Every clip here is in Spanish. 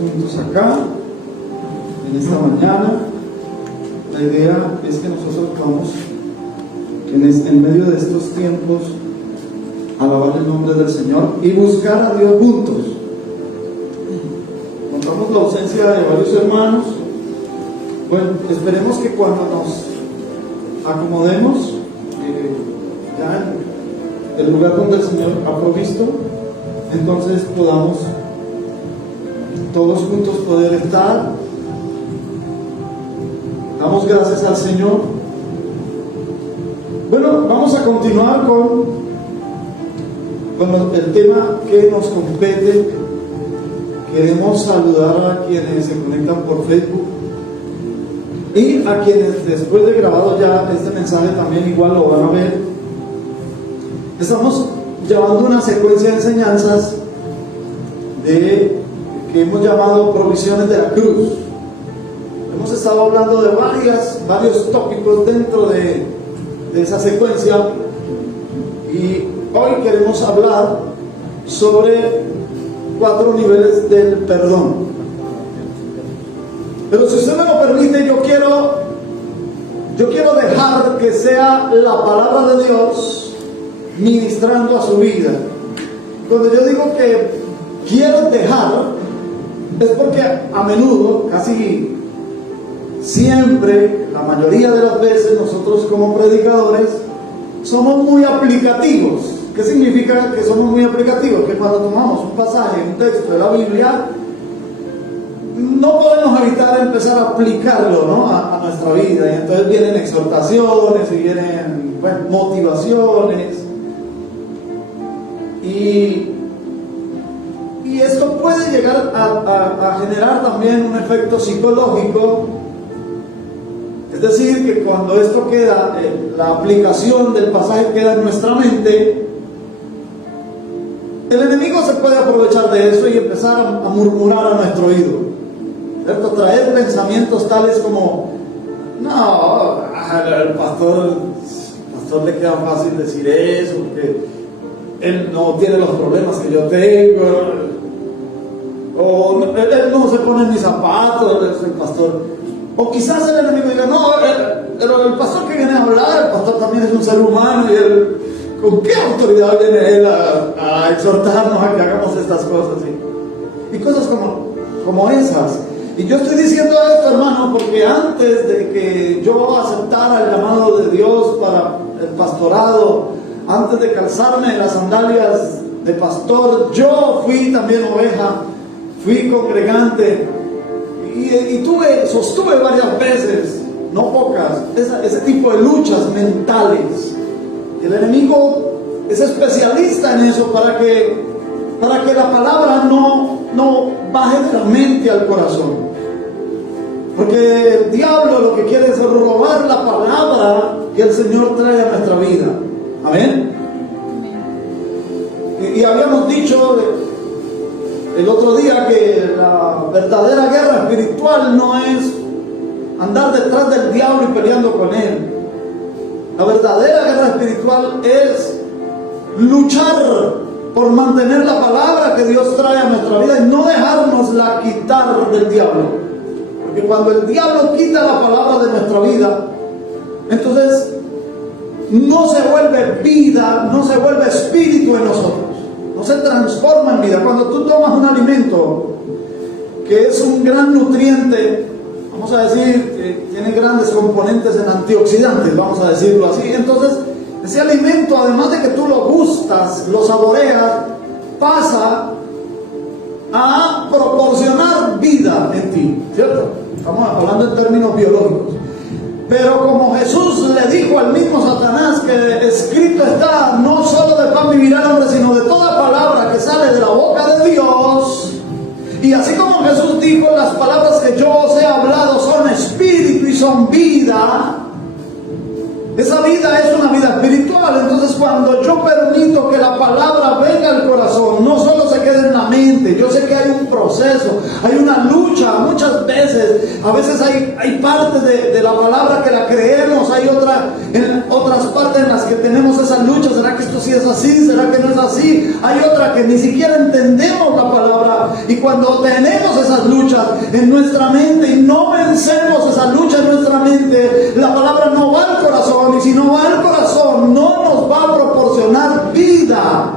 juntos acá, en esta mañana. La idea es que nosotros vamos, en medio de estos tiempos, alabar el nombre del Señor y buscar a Dios juntos. Notamos la ausencia de varios hermanos. Bueno, esperemos que cuando nos acomodemos, ya en el lugar donde el Señor ha provisto, entonces podamos todos juntos poder estar. Damos gracias al Señor. Bueno, vamos a continuar con el tema que nos compete. Queremos saludar a quienes se conectan por Facebook y a quienes después de grabado ya este mensaje también igual lo van a ver. Estamos llevando una secuencia de enseñanzas que hemos llamado Provisiones de la Cruz. Hemos estado hablando de varios tópicos dentro de esa secuencia, y hoy queremos hablar sobre 4 niveles del perdón. Pero si usted me lo permite, yo quiero dejar que sea la palabra de Dios ministrando a su vida. Cuando yo digo que quiero dejar, es porque a menudo, casi siempre, la mayoría de las veces, nosotros como predicadores somos muy aplicativos. ¿Qué significa que somos muy aplicativos? Que cuando tomamos un pasaje, un texto de la Biblia, no podemos evitar empezar a aplicarlo, ¿no?, a nuestra vida. Y entonces vienen exhortaciones y vienen, bueno, motivaciones. Y esto puede llegar a generar también un efecto psicológico. Es decir, que cuando esto queda, la aplicación del pasaje queda en nuestra mente, el enemigo se puede aprovechar de eso y empezar a murmurar a nuestro oído, ¿cierto? Traer pensamientos tales como: no, al pastor le queda fácil decir eso, porque él no tiene los problemas que yo tengo, o él no se pone en mis zapatos, el pastor. O quizás el enemigo diga: no, el pastor que viene a hablar, el pastor también es un ser humano, y él, ¿con qué autoridad viene él a exhortarnos a que hagamos estas cosas? Y cosas como esas. Y yo estoy diciendo esto, hermano, porque antes de que yo aceptara el llamado de Dios para el pastorado, antes de calzarme las sandalias de pastor, yo fui también oveja, fui congregante, y sostuve varias veces, no pocas, ese tipo de luchas mentales. El enemigo es especialista en eso, para que la palabra no baje de la mente al corazón. Porque el diablo lo que quiere es robar la palabra que el Señor trae a nuestra vida. Amén. Y habíamos dicho el otro día que la verdadera guerra espiritual no es andar detrás del diablo y peleando con él. La verdadera guerra espiritual es luchar por mantener la palabra que Dios trae a nuestra vida y no dejárnosla quitar del diablo. Porque cuando el diablo quita la palabra de nuestra vida, entonces no se vuelve vida, no se vuelve espíritu en nosotros, no se transforma en vida. Cuando tú tomas un alimento que es un gran nutriente, vamos a decir que tiene grandes componentes en antioxidantes, vamos a decirlo así, entonces ese alimento, además de que tú lo gustas, lo saboreas, pasa a proporcionar vida en ti, ¿cierto? Estamos hablando en términos biológicos. Pero como Jesús le dijo al mismo Satanás que escrito está: no solo de pan vivirá el hombre, sino de toda palabra que sale de la boca de Dios. Y así como Jesús dijo: las palabras que yo os he hablado son espíritu y son vida. Esa vida es una vida espiritual. Entonces, cuando yo permito que la palabra venga al corazón, no solo se quede en la mente. Yo sé que hay un proceso, hay una lucha muchas veces A veces hay partes de la palabra que la creemos, hay otras partes en las que tenemos esa lucha. ¿Será que esto sí es así? ¿Será que no es así? Hay otra que ni siquiera entendemos la palabra, y cuando tenemos esas luchas en nuestra mente y no vencemos esa lucha en nuestra mente, la palabra no va al corazón, y si no va al corazón no nos va a proporcionar vida.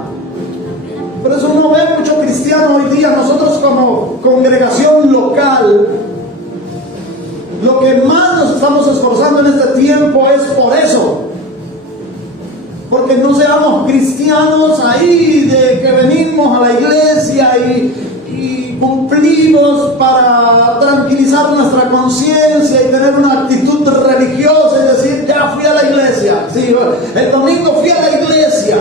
Por eso uno ve mucho cristiano hoy día. Nosotros como congregación local, lo que más nos estamos esforzando en este tiempo es por eso. Porque no seamos cristianos ahí de que venimos a la iglesia y cumplimos para tranquilizar nuestra conciencia y tener una actitud religiosa y decir, ya fui a la iglesia. Sí, el domingo fui a la iglesia.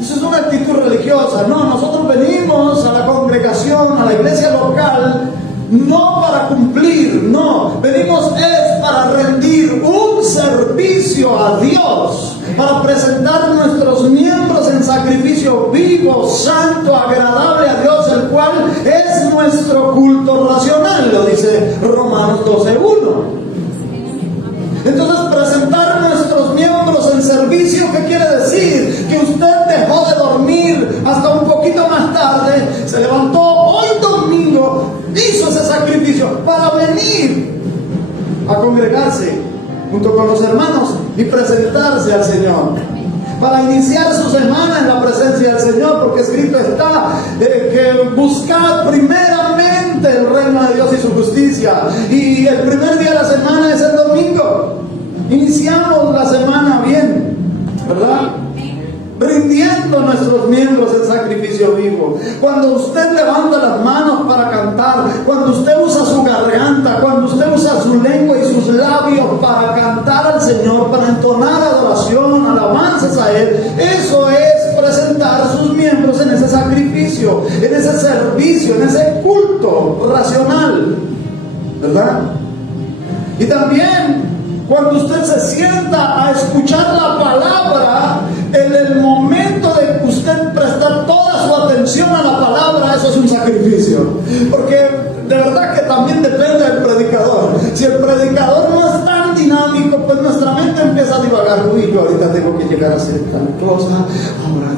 Eso es una actitud religiosa. No, nosotros venimos a la congregación, a la iglesia local, no para cumplir, no. Venimos es para rendir un servicio a Dios, para presentar nuestros miembros en sacrificio vivo, santo, agradable a Dios, el cual es nuestro culto racional, lo dice Romanos 12:1. Entonces, presentar nuestros miembros en servicio, ¿qué quiere decir? Que usted dejó de dormir hasta un poquito más tarde, se levantó hoy domingo, hizo ese sacrificio para venir a congregarse junto con los hermanos y presentarse al Señor, para iniciar su semana en la presencia del Señor, porque escrito está que buscad primeramente el reino de Dios y su justicia, y el primer día de la semana es el domingo. Iniciamos la semana bien, ¿verdad? Rindiendo nuestros miembros en sacrificio vivo. Cuando usted levanta las manos para cantar, cuando usted usa su garganta, cuando usted usa su lengua y sus labios para cantar al Señor, para entonar adoración, alabanzas a Él, eso es presentar sus miembros en ese sacrificio, en ese servicio, en ese culto racional, ¿verdad? Y también cuando usted se sienta a escuchar la palabra, en el momento de usted prestar toda su atención a la palabra, eso es un sacrificio. Porque de verdad que también depende del predicador. Si el predicador no es tan dinámico, pues nuestra mente empieza a divagar. Uy, yo ahorita tengo que llegar a hacer tal cosa, ahora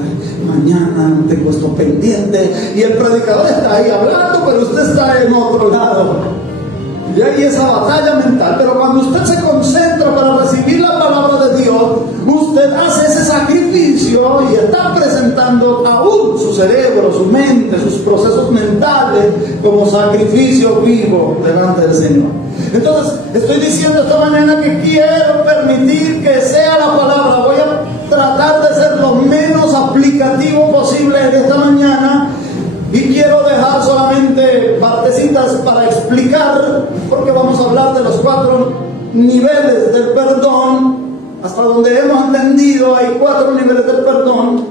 mañana tengo esto pendiente. Y el predicador está ahí hablando, pero usted está en otro lado. Y hay esa batalla mental. Pero cuando usted se concentra para recibir la palabra de Dios, usted hace ese sacrificio y está presentando aún su cerebro, su mente, sus procesos mentales como sacrificio vivo delante del Señor. Entonces, estoy diciendo esta mañana que quiero permitir que sea la palabra. Voy a tratar de ser lo menos aplicativo posible en esta mañana. Y quiero dejar solamente partecitas para explicar, porque vamos a hablar de los 4 niveles del perdón. Hasta donde hemos entendido, hay 4 niveles del perdón.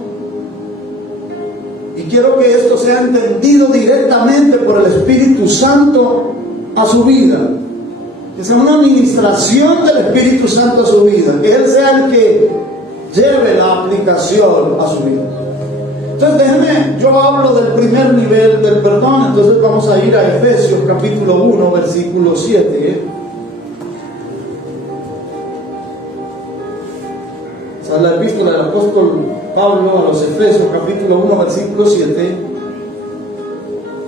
Y quiero que esto sea entendido directamente por el Espíritu Santo a su vida. Que sea una administración del Espíritu Santo a su vida. Que Él sea el que lleve la aplicación a su vida. Entonces déjenme, yo hablo del primer nivel del perdón. Entonces vamos a ir a Efesios capítulo 1, versículo 7. Esa es la epístola del apóstol Pablo a los Efesios capítulo 1, versículo 7.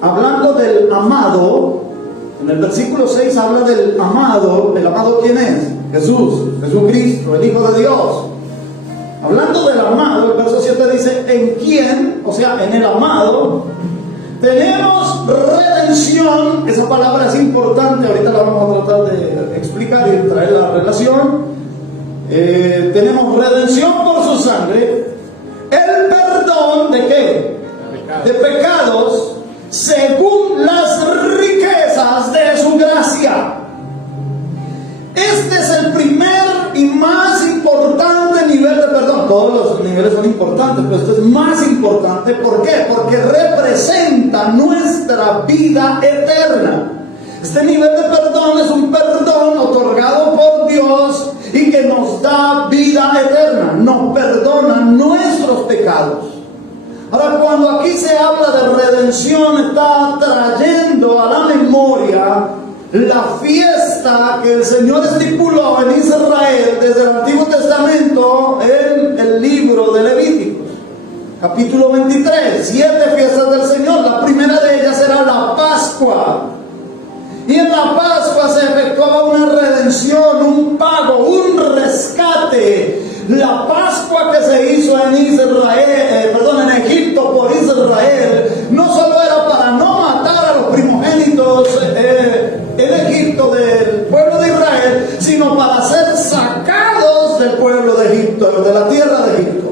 Hablando del amado, en el versículo 6 habla del amado. ¿El amado quién es? Jesús, Jesucristo, el Hijo de Dios. Hablando del amado, el verso 7 dice, en quien, o sea, en el amado, tenemos redención. Esa palabra es importante, ahorita la vamos a tratar de explicar y traer la relación. Tenemos redención por su sangre, el perdón ¿de qué? De pecados, según las riquezas de su gracia. Este es el primer y más importante nivel de perdón. Todos los niveles son importantes, pero este es más importante. ¿Por qué? Porque representa nuestra vida eterna. Este nivel de perdón es un perdón otorgado por Dios y que nos da vida eterna. Nos perdona nuestros pecados. Ahora, cuando aquí se habla de redención, está trayendo a la memoria la fiesta que el Señor estipuló en Israel desde el Antiguo Testamento en el libro de Levíticos, capítulo 23, 7 fiestas del Señor. La primera de ellas era la Pascua. Y en la Pascua se efectuaba una redención, un pago, un rescate. La Pascua que se hizo en en Egipto por Israel, no solo era para no matar a los primogénitos en Egipto del pueblo de Israel, sino para ser sacados del pueblo de Egipto, de la tierra de Egipto,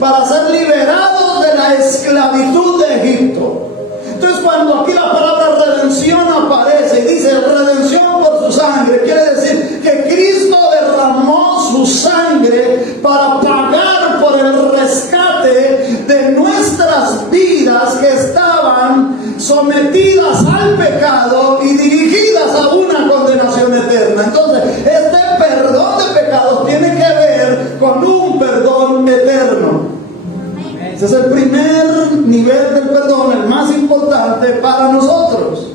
para ser liberados de la esclavitud de Egipto. Entonces, cuando aquí la palabra redención aparece y dice redención por su sangre, quiere decir que Cristo derramó su sangre para pagar por el rescate de nuestras vidas que estaban sometidas al pecado y dirigidas a una condenación eterna. Entonces, este perdón de pecados tiene que ver con un perdón eterno. Ese es el primer nivel del perdón, el más importante para nosotros.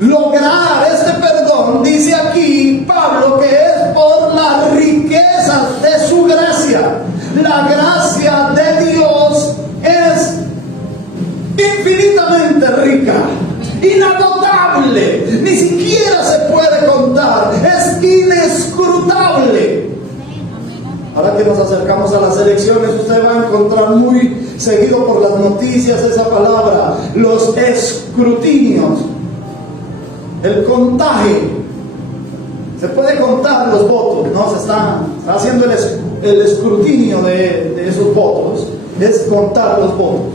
Lograr este perdón, dice aquí Pablo, que es por las riquezas de su gracia. La gracia de Dios es infinitamente rica, inagotable, ni siquiera se puede contar, es inescrutable. Ahora que nos acercamos a las elecciones, usted va a encontrar muy seguido por las noticias esa palabra, los escrutinios, el contaje. Se puede contar los votos, ¿no? Se está haciendo el escrutinio de esos votos, es contar los votos.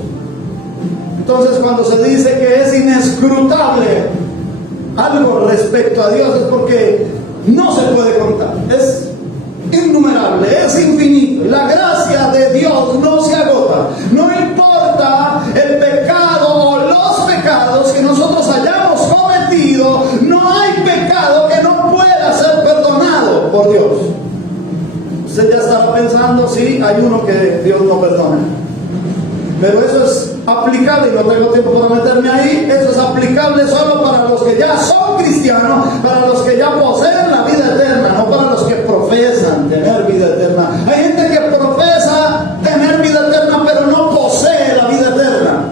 Entonces, cuando se dice que es inescrutable algo respecto a Dios, es porque no se puede contar, es innumerable, es infinito. La gracia de Dios no se agota. No importa el pecado o los pecados que nosotros hayamos cometido, no hay pecado que no pueda ser perdonado por Dios. Usted ya estará pensando, sí, hay uno que Dios no perdona. Pero eso es aplicable, y no tengo tiempo para meterme ahí, eso es aplicable solo para los que ya son cristianos, para los que ya poseen la vida eterna, no para los que profesan tener vida eterna. Hay gente que profesa tener vida eterna, pero no posee la vida eterna.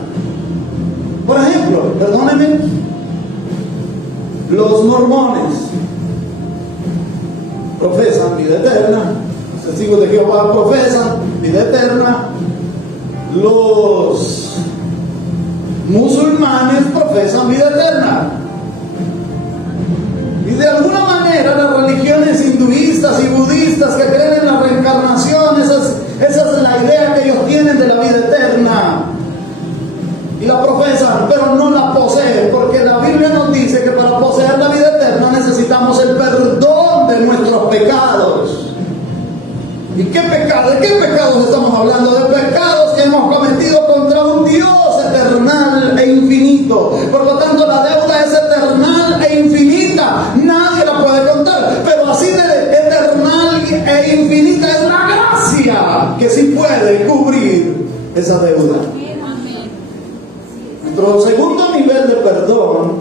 Por ejemplo, perdónenme, los mormones profesan vida eterna, los testigos de Jehová profesan vida eterna, los musulmanes profesan vida eterna. Y de alguna manera las religiones hinduistas y budistas que creen en la reencarnación, esa es la idea que ellos tienen de la vida eterna. Y la profesan, pero no la poseen, porque la Biblia nos dice que para poseer la vida eterna necesitamos el perdón de nuestros pecados. ¿Y qué pecado? ¿De qué pecados estamos hablando? De pecados que hemos cometido contra un Dios eternal e infinito. Por lo tanto, la deuda es eternal e infinita. Nadie la puede contar. Pero así de eternal e infinita es la gracia que sí puede cubrir esa deuda. Nuestro segundo nivel de perdón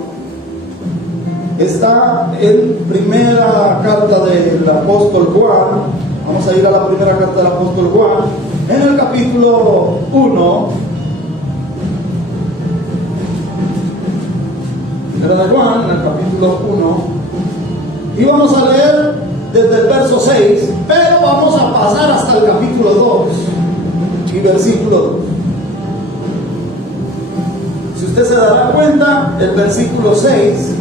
está en primera carta del apóstol Juan. Vamos a ir a la primera carta del apóstol Juan, en el capítulo 1. Primera de Juan, en el capítulo 1. Y vamos a leer desde el verso 6, pero vamos a pasar hasta el capítulo 2 y versículo 2. Si usted se dará cuenta, el versículo 6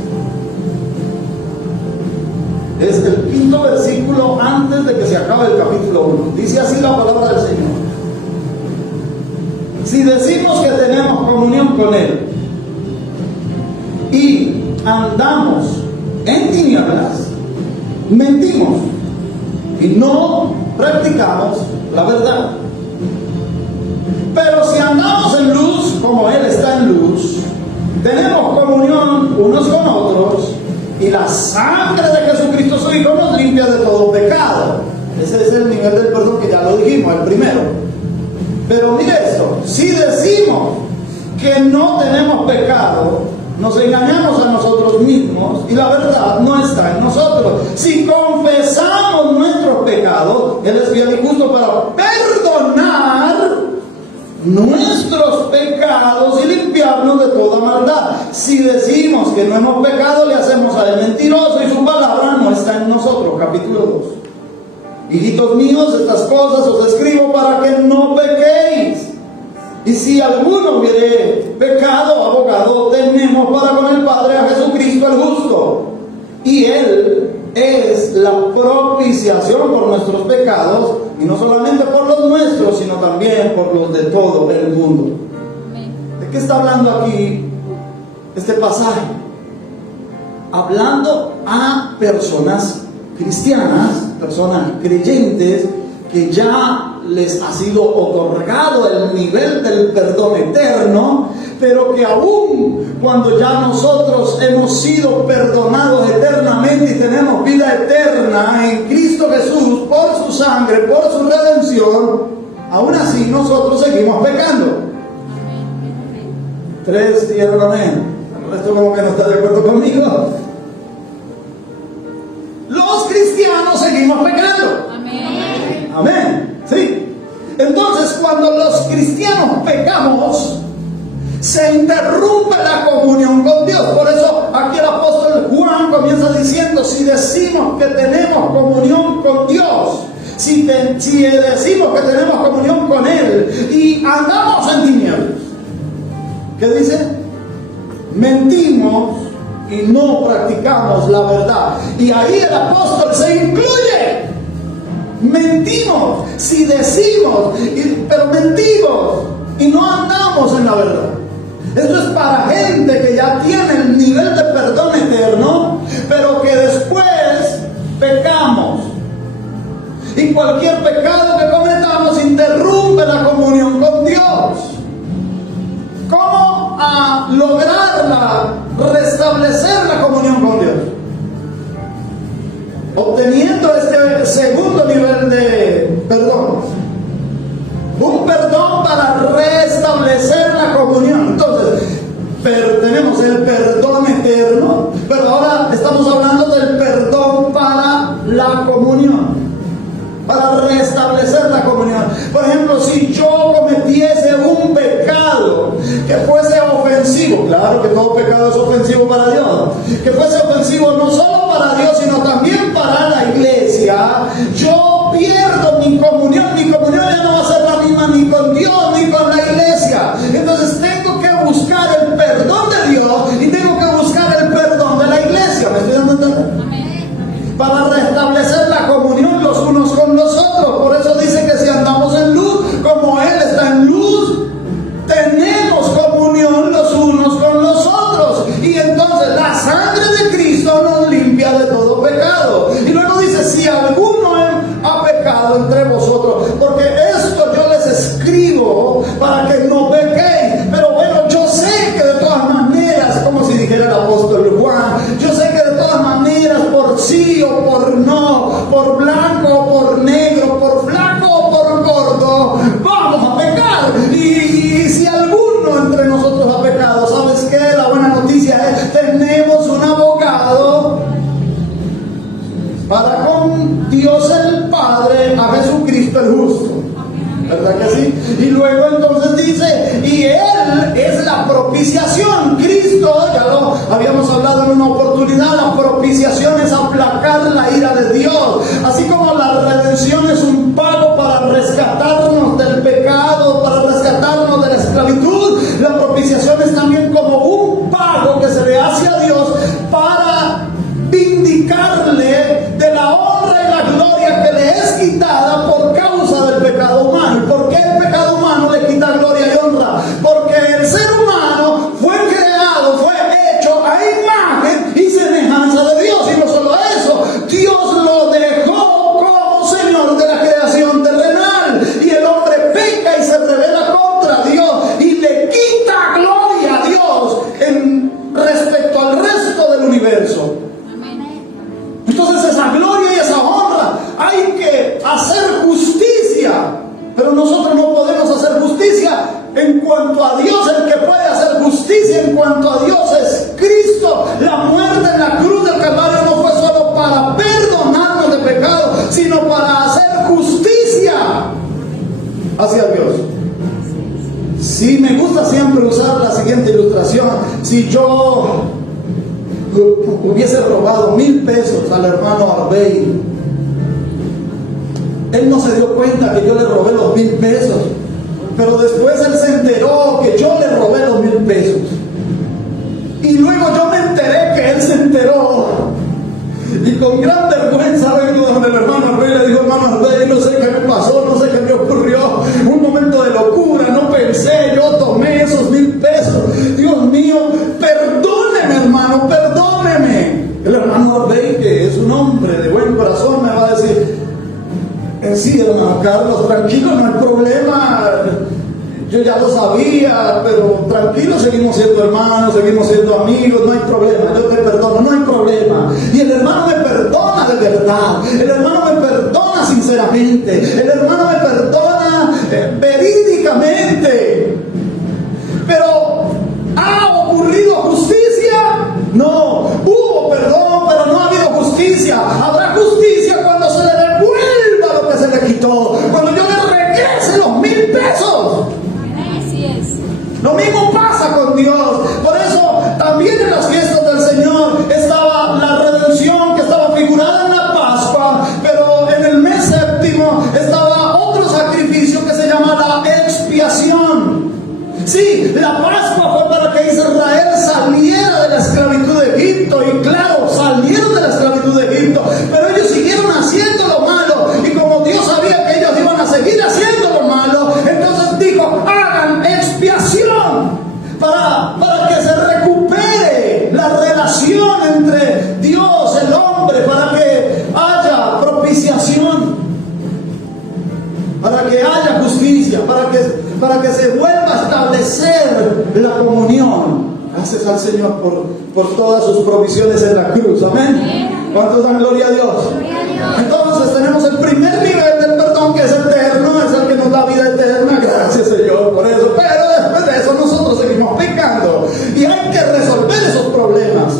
es el quinto versículo antes de que se acabe el capítulo 1. Dice así la palabra del Señor: si decimos que tenemos comunión con Él y andamos en tinieblas, mentimos y no practicamos la verdad. Pero si andamos en luz, como Él está en luz, tenemos comunión unos con otros, y la sangre de Jesucristo su Hijo nos limpia de todo pecado. Ese es el nivel del perdón que ya lo dijimos, el primero. Pero mire esto: si decimos que no tenemos pecado, nos engañamos a nosotros mismos y la verdad no está en nosotros. Si confesamos nuestros pecados, Él es fiel y justo para perdonar nuestros pecados y limpiarnos de toda maldad. Si decimos que no hemos pecado, le hacemos a Él mentiroso y su palabra no está en nosotros. Capítulo 2. Hijitos míos, estas cosas os escribo para que no pequéis. Y si alguno hubiere pecado, abogado tenemos para con el Padre a Jesucristo el justo. Y Él es la propiciación por nuestros pecados, y no solamente por los nuestros, sino también por los de todo el mundo. ¿De qué está hablando aquí este pasaje? Hablando a personas cristianas, personas creyentes, que ya les ha sido otorgado el nivel del perdón eterno, pero que aún cuando ya nosotros hemos sido perdonados eternamente y tenemos vida eterna en Cristo Jesús por su sangre, por su redención, aún así nosotros seguimos pecando. 3 dijeron amén. El resto como que no está de acuerdo conmigo. Los cristianos seguimos pecando. Amén. Amén. Sí. Entonces, cuando los cristianos pecamos, se interrumpe la comunión con Dios. Por eso aquí el apóstol Juan comienza diciendo: si decimos que tenemos comunión con Dios, si decimos que tenemos comunión con Él y andamos en tinieblas, ¿qué dice? Mentimos y no practicamos la verdad. Y ahí el apóstol se incluye. Mentimos, si decimos, pero mentimos y no andamos en la verdad. Esto es para gente que ya tiene el nivel de perdón eterno, pero que después pecamos. Y cualquier pecado que cometamos interrumpe la comunión con Dios. ¿Cómo lograr restablecer la comunión con Dios? Obteniendo este segundo nivel de perdón. Un perdón para restablecer la comunión. Entonces, tenemos el perdón eterno, pero ahora estamos hablando del perdón para la comunión, para restablecer la comunión. Por ejemplo, si yo cometiese un pecado que fuese ofensivo, claro que todo pecado es ofensivo para Dios, que fuese ofensivo no solo para Dios, sino también para la iglesia, yo pierdo mi comunión ya no va a ser la misma ni con Dios ni con la iglesia. Entonces tengo que buscar el perdón de Dios y tengo que buscar el perdón de la iglesia. ¿Me estoy dando a entender? Para restablecer la comunión los unos con los otros. Por eso dice que si andamos en luz, como Él está en luz, tenemos comunión los unos con los otros. Y entonces la sangre de Cristo nos limpia de todo pecado. Y luego dice: si alguno ha pecado entre vosotros, porque esto yo les escribo para que no pequéis. Pero bueno, yo sé que de todas maneras, como si dijera el apóstol Juan, yo sé que de todas maneras, por sí o por no, por blanco o por negro, por flaco o por gordo, vamos a pecar. Y si alguno entre nosotros ha pecado, ¿sabes qué? La buena noticia es: tenemos un abogado para con Dios el Padre, a Jesucristo el justo. ¿Verdad que sí? Y luego entonces dice: y Él es la propiciación. Cristo, ya lo habíamos hablado en una oportunidad, la propiciación es aplacar la ira de Dios. Así como la redención es un pago para rescatarnos del pecado, para rescatarnos de la esclavitud, la propiciación es también como un pago que se le hace a Dios para vindicarle de la honra y la gloria que le es quitada por causa del pecado humano. ¿Y por qué el pecado humano le quita gloria y honra? Porque el ser humano fue creado, fue hecho a imagen y semejanza de Dios. Y no solo eso, Dios lo dejó como Señor de la creación terrenal. Y el hombre peca y se rebela contra Dios y le quita gloria a Dios respecto al resto del universo. Entonces esa gloria y esa honra hay que hacer justicia, pero nosotros no podemos hacer justicia en cuanto a Dios. El que puede hacer justicia en cuanto a Dios es ilustración, si yo hubiese robado 1,000 pesos al hermano Arbey, él no se dio cuenta que yo le robé los 1,000 pesos, pero después él se enteró que yo le robé los 1,000 pesos. Y luego yo me enteré que él se enteró. Y con gran vergüenza vengo donde el hermano Arbey, le digo: hermano Arbey, no sé qué me pasó, no sé qué me ocurrió, un momento de locura, no pensé, yo tomé esos 1,000 pesos. Dios mío, perdóneme, hermano, perdóneme. El hermano Arbey, que es un hombre de buen corazón, me va a decir: sí, hermano Carlos, tranquilo, no hay problema. Yo ya lo sabía, pero tranquilo, seguimos siendo hermanos, seguimos siendo amigos, no hay problema, yo te perdono, no hay problema. Y el hermano me perdona de verdad, el hermano me perdona sinceramente, el hermano me perdona verídicamente. Pero, ¿ha ocurrido justicia? No, hubo perdón, pero no ha habido justicia. Habrá justicia cuando se le devuelva lo que se le quitó, cuando yo le regrese los 1,000 pesos. Lo mismo pasa con Dios. Por eso también en las fiestas del Señor estaba la redención, que estaba figurada en la Pascua, pero en el mes séptimo estaba otro sacrificio que se llama la expiación. Sí, la Pascua fue para que Israel saliera de la esclavitud de Egipto, y claro, salieron de la esclavitud de Egipto, pero ellos siguieron haciendo lo malo, y como Dios sabía que ellos iban a seguir haciendo lo malo, entonces dijo: hagan expiación para que se recupere la relación entre Dios, el hombre, para que haya propiciación, para que haya justicia, para que se vuelva a establecer la comunión. Gracias al Señor por todas sus provisiones en la cruz. Amén. ¿Cuántos dan gloria a Dios? Entonces tenemos el primer nivel del perdón, que es eterno, es el que nos da vida eterna. Gracias, Señor, por eso. Pero después de eso nosotros seguimos pecando y hay que resolver esos problemas.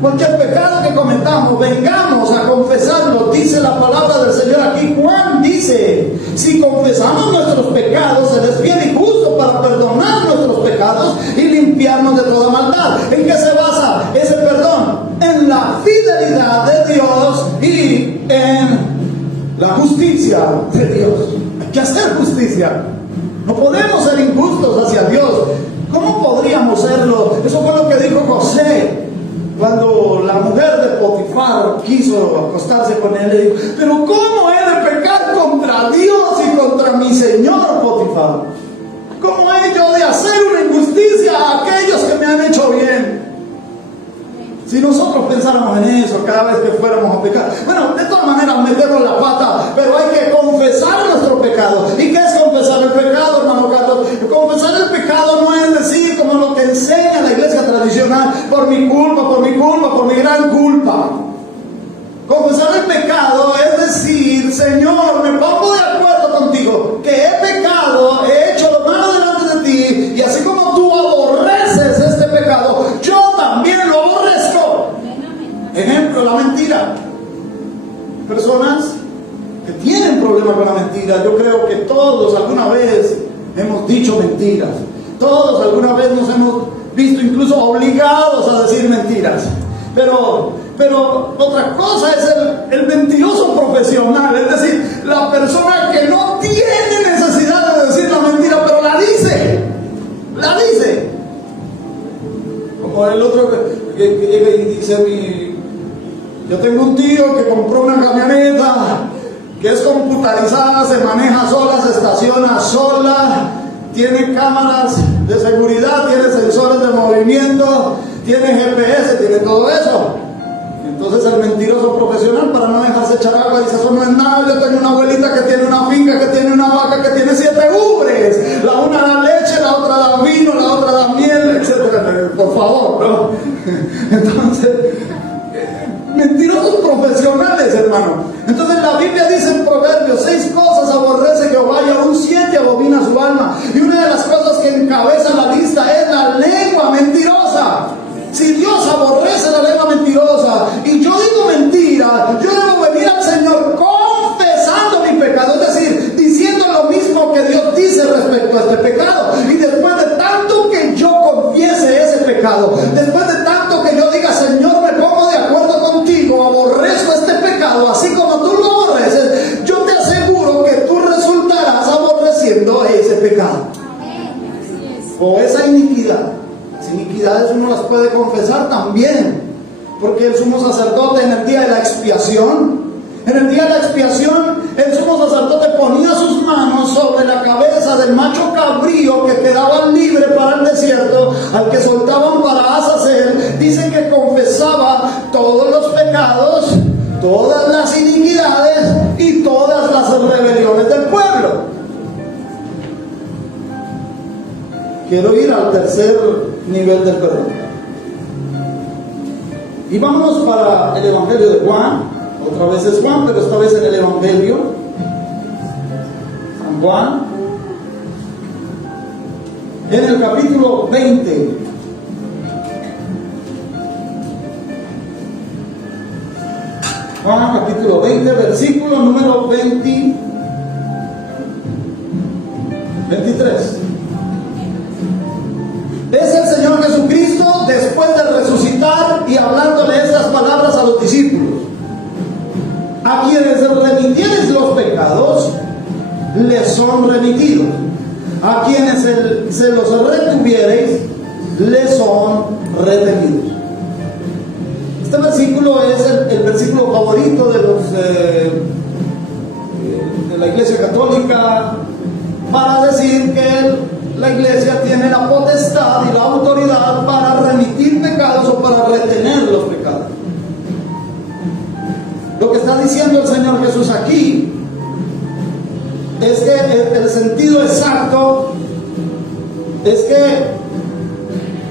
Cualquier pecado que cometamos, vengamos a confesarlo. Dice la palabra del Señor aquí. Juan dice: si confesamos nuestros pecados, Él es fiel y justo para perdonar nuestros pecados y limpiarnos de toda maldad. ¿En qué se basa ese perdón? En la fidelidad de Dios y en la justicia de Dios. Hay que hacer justicia. No podemos ser injustos hacia Dios. ¿Cómo podríamos serlo? Eso fue lo que dijo José cuando la mujer de Potifar quiso acostarse con él. Le dijo: pero ¿cómo he de pecar contra Dios y contra mi señor Potifar? ¿Cómo he yo de hacer una injusticia a aquellos que me han hecho bien? Si nosotros pensáramos en eso cada vez que fuéramos a pecar, bueno, de todas maneras metemos la pata, pero hay que confesar nuestro pecado. ¿Y qué es confesar el pecado, hermano Carlos? Confesar el pecado no es decir, como lo que enseña la iglesia tradicional: por mi culpa, por mi culpa, por mi gran culpa. Confesar el pecado es decir: Señor, me pongo de acuerdo contigo que he pecado, he hecho lo malo delante de ti, y así como tú aborreces este pecado, yo también lo aborrezco. Ejemplo, la mentira. Personas que tienen problemas con la mentira. Yo creo que todos alguna vez hemos dicho mentiras. Todos alguna vez nos hemos visto incluso obligados a decir mentiras. Pero otra cosa es el mentiroso profesional, es decir, la persona que no tiene necesidad de decir la mentira, pero la dice. La dice. Como el otro que llega y dice: yo tengo un tío que compró una camioneta que es computarizada, se maneja sola, se estaciona sola, tiene cámaras de seguridad, tiene sensores de movimiento, tiene GPS, tiene todo eso. Entonces el mentiroso profesional, para no dejarse echar agua, dice: eso no es nada, yo tengo una abuelita que tiene una finca, que tiene una vaca, que tiene 7 ubres, la una da leche, la otra da vino, la otra da miel, etc. Por favor, ¿no? Entonces, mentirosos profesionales, hermano. Entonces la Biblia dice en Proverbios: 6 cosas aborrece Jehová y aún 7 abomina su alma. Y una de las cosas que encabeza la lista es la lengua mentirosa. Si Dios aborrece la lengua mentirosa y yo digo mentira, yo debo venir al Señor confesando mi pecado, es decir, diciendo lo mismo que Dios dice respecto a este pecado. Y después de tanto que yo confieso después de tanto que yo diga, Señor, me pongo de acuerdo contigo, aborrezco este pecado, así como tú lo aborreces, yo te aseguro que tú resultarás aborreciendo ese pecado. O esa iniquidad. Las iniquidades uno las puede confesar también, porque el sumo sacerdote en el día de la expiación, el sumo sacerdote ponía sus manos sobre la cabeza del macho cabrío que quedaba libre para el desierto, al que soltaban para Azazel. Dicen que confesaba todos los pecados, todas las iniquidades y todas las rebeliones del pueblo. Quiero ir al tercer nivel del perdón. Y vámonos para el Evangelio de Juan. Otra vez es Juan, pero esta vez en el Evangelio. San Juan. En el capítulo 20. Juan capítulo 20, versículo número 23. Es el Señor Jesucristo después de resucitar y hablándole estas palabras a los discípulos. A quienes remitieres los pecados, les son remitidos. A quienes se los retuviereis, les son retenidos. Este versículo es el versículo favorito de la Iglesia Católica para decir que la Iglesia tiene la potestad y la autoridad para remitir pecados o para retener los pecados. Lo que está diciendo el Señor Jesús aquí es que el sentido exacto es que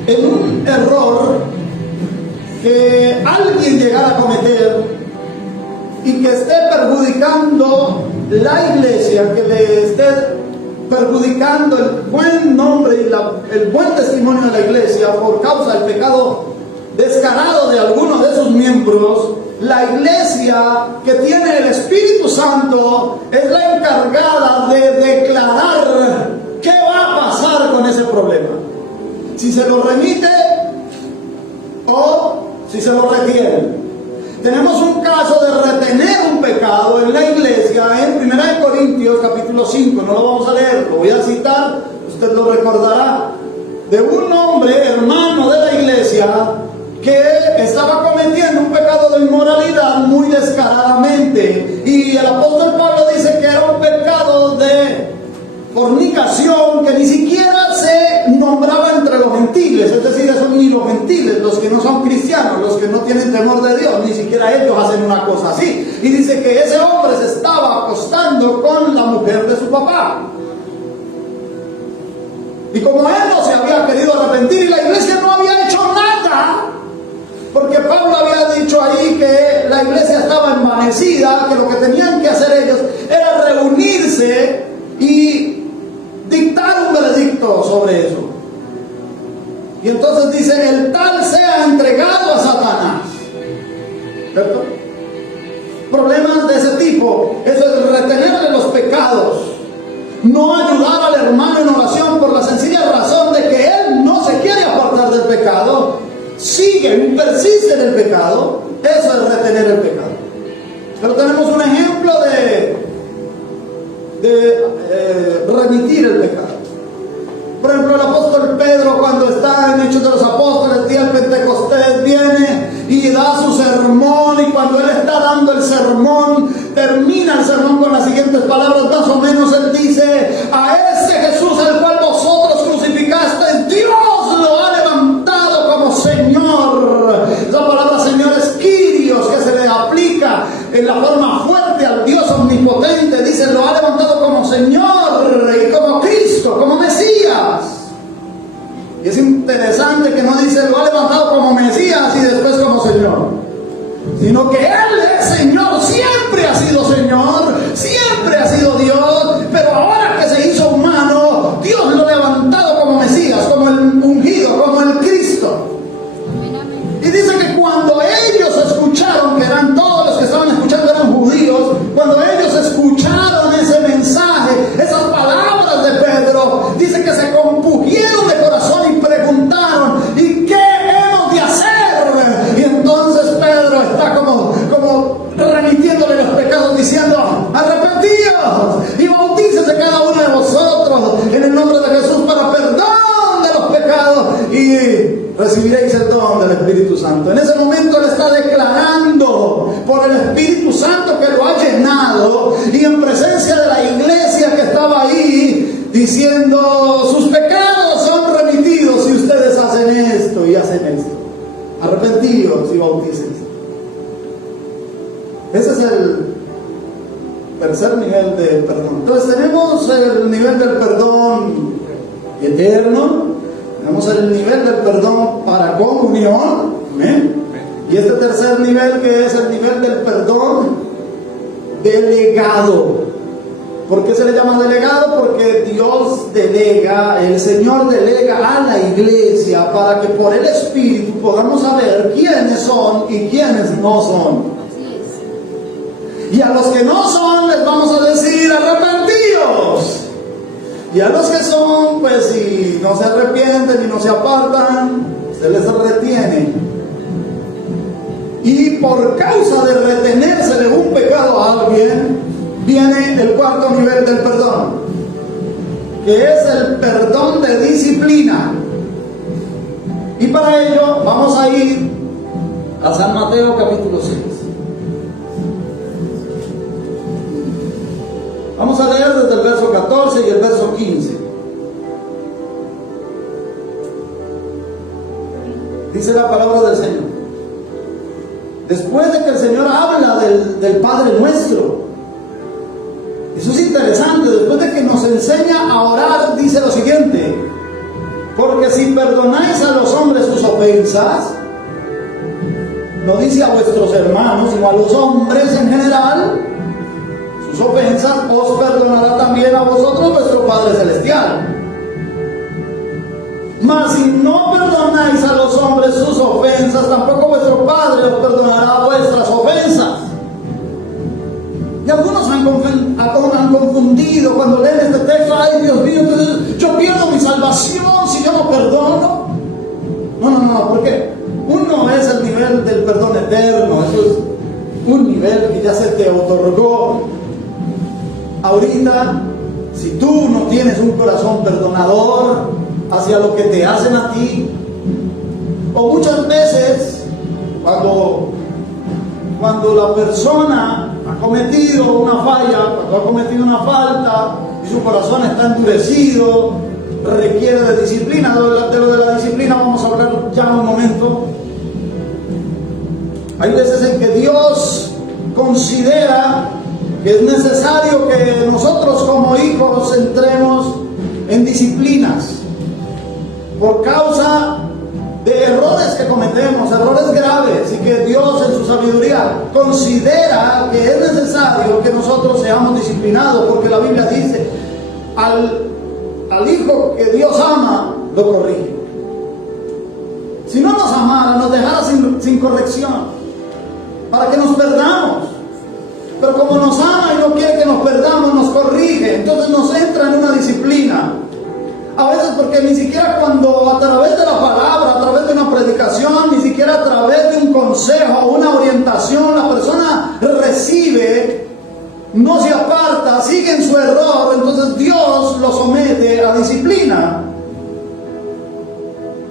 en un error que alguien llegara a cometer y que esté perjudicando la iglesia, que le esté perjudicando el buen nombre y el buen testimonio de la iglesia por causa del pecado descarado de algunos de sus miembros, la iglesia que tiene el Espíritu Santo es la encargada de declarar qué va a pasar con ese problema. Si se lo remite o si se lo retiene. Tenemos un caso de retener un pecado en la iglesia en 1 Corintios capítulo 5, no lo vamos a leer, lo voy a citar, usted lo recordará, de un hombre, hermano de la iglesia, que estaba cometiendo un pecado de inmoralidad muy descaradamente, y el apóstol Pablo dice que era un pecado de fornicación que ni siquiera se nombraba entre los gentiles, es decir, son ni los gentiles, los que no son cristianos, los que no tienen temor de Dios, ni siquiera ellos hacen una cosa así. Y dice que ese hombre se estaba acostando con la mujer de su papá. Y como él no se había querido arrepentir y la iglesia no había hecho nada, porque Pablo había dicho ahí que la iglesia estaba envanecida, que lo que tenían que hacer ellos era reunirse y dictar un veredicto sobre eso. Y entonces dice, el tal sea entregado a Satanás. ¿Cierto? Problemas de ese tipo, eso es retenerle los pecados, no ayudar al hermano en oración por la sencilla razón de que él no se quiere apartar del pecado, sigue y persiste en el pecado, eso es retener el pecado. Pero tenemos un ejemplo de remitir el pecado. Por ejemplo, el apóstol Pedro, cuando está en Hechos de los Apóstoles, el día del Pentecostés, viene y da su sermón, y cuando él está dando el sermón, termina el sermón con las siguientes palabras, más o menos él dice: a este Jesús el cual vosotros crucificasteis, Dios lo ha levantado como Señor. Esa palabra Señor es Kyrios, que se le aplica en la forma fuerte al Dios omnipotente. Dice, lo ha levantado como Señor y como Cristo, como Mesías. Y es interesante que no dice lo ha levantado como Mesías y después como Señor, sino que Él es Señor, siempre ha sido Señor, siempre ha sido Dios, pero ahora que se hizo humano, Dios lo ha levantado como Mesías, como el ungido, como el Cristo. Y dice que cuando ellos escucharon, que eran todos los que estaban escuchando eran judíos, recibiréis el don del Espíritu Santo. En ese momento Él está declarando por el Espíritu Santo que lo ha llenado, y en presencia de la iglesia que estaba ahí, diciendo: sus pecados son remitidos si ustedes hacen esto y hacen esto. Arrepentíos y bautícense. Ese es el tercer nivel de perdón. Entonces tenemos el nivel del perdón eterno, tenemos el nivel del perdón para comunión, ¿amén? Y este tercer nivel, que es el nivel del perdón delegado. ¿Por qué se le llama delegado? Porque Dios delega, el Señor delega a la iglesia para que por el Espíritu podamos saber quiénes son y quiénes no son. Y a los que no son les vamos a decir: arrepentíos. Y a los que son, pues si no se arrepienten y no se apartan, se les retiene. Y por causa de retenerse de un pecado a alguien, viene el cuarto nivel del perdón, que es el perdón de disciplina. Y para ello vamos a ir a San Mateo capítulo 6. Vamos a leer desde el verso 14 y el verso 15. Dice la palabra del Señor. Después de que el Señor habla del Padre Nuestro, eso es interesante. Después de que nos enseña a orar, dice lo siguiente: porque si perdonáis a los hombres sus ofensas, no dice a vuestros hermanos, sino a los hombres en general, sus ofensas, os perdonará también a vosotros vuestro Padre Celestial. Mas si no perdonáis a los hombres sus ofensas, tampoco vuestro Padre os perdonará vuestras ofensas. Y algunos han confundido cuando leen este texto: ay, Dios mío, entonces yo pierdo mi salvación si yo no perdono. No, ¿por qué? Uno es el nivel del perdón eterno, eso es un nivel que ya se te otorgó. Ahorita, si tú no tienes un corazón perdonador hacia lo que te hacen a ti, o muchas veces cuando la persona ha cometido una falla, cuando ha cometido una falta y su corazón está endurecido, requiere de disciplina. De lo de la disciplina vamos a hablar ya un momento. Hay veces en que Dios considera que es necesario que nosotros como hijos entremos en disciplinas por causa de errores que cometemos, errores graves, y que Dios en su sabiduría considera que es necesario que nosotros seamos disciplinados, porque la Biblia dice: al hijo que Dios ama, lo corrige. Si no nos amara, nos dejara sin corrección, para que nos perdamos. Pero como nos ama y no quiere que nos perdamos, nos corrige. Entonces nos entra en una disciplina. A veces porque ni siquiera cuando a través de la palabra, a través de una predicación, ni siquiera a través de un consejo o una orientación, la persona recibe, no se aparta, sigue en su error, entonces Dios lo somete a disciplina.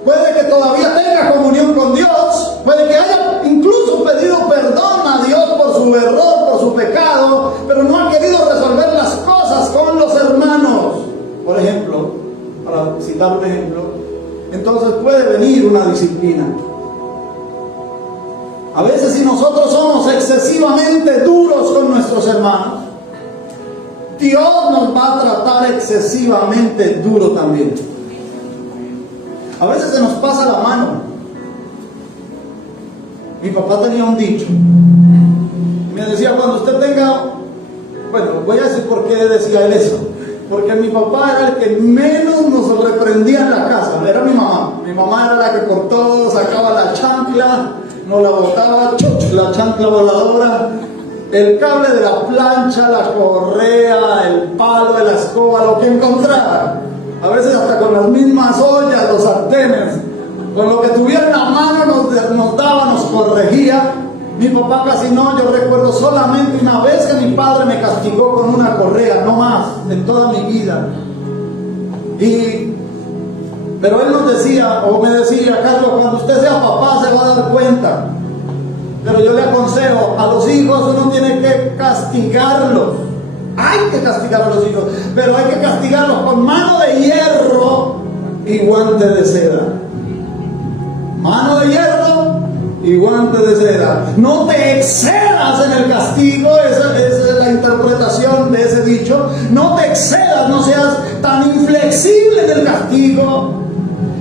Puede que todavía tenga comunión con Dios, puede que haya incluso pedido perdón a Dios por su error, por su pecado, pero no ha querido resolver las cosas con los hermanos. Por ejemplo, para citar un ejemplo, entonces puede venir una disciplina. A veces, si nosotros somos excesivamente duros con nuestros hermanos, Dios nos va a tratar excesivamente duro también. A veces se nos pasa la mano. Mi papá tenía un dicho. Me decía: cuando usted tenga... Bueno, voy a decir por qué decía él eso. Porque mi papá era el que menos nos reprendía en la casa. Era mi mamá. Mi mamá era la que por todo sacaba la chancla, nos la botaba, la chancla voladora, el cable de la plancha, la correa, el palo de la escoba, lo que encontrara. A veces hasta con las mismas ollas, los sartenes, con lo que tuviera en la mano nos daba, nos corregía. Mi papá casi no, yo recuerdo solamente una vez que mi padre me castigó con una correa, no más, en toda mi vida. Y Pero él nos decía, o me decía, Carlos, cuando usted sea papá se va a dar cuenta. Pero yo le aconsejo, a los hijos uno tiene que castigarlos. Hay que castigar a los hijos, pero hay que castigarlos con mano de hierro y guante de seda. Mano de hierro y guante de seda. No te excedas en el castigo, esa es la interpretación de ese dicho. No te excedas, no seas tan inflexible en el castigo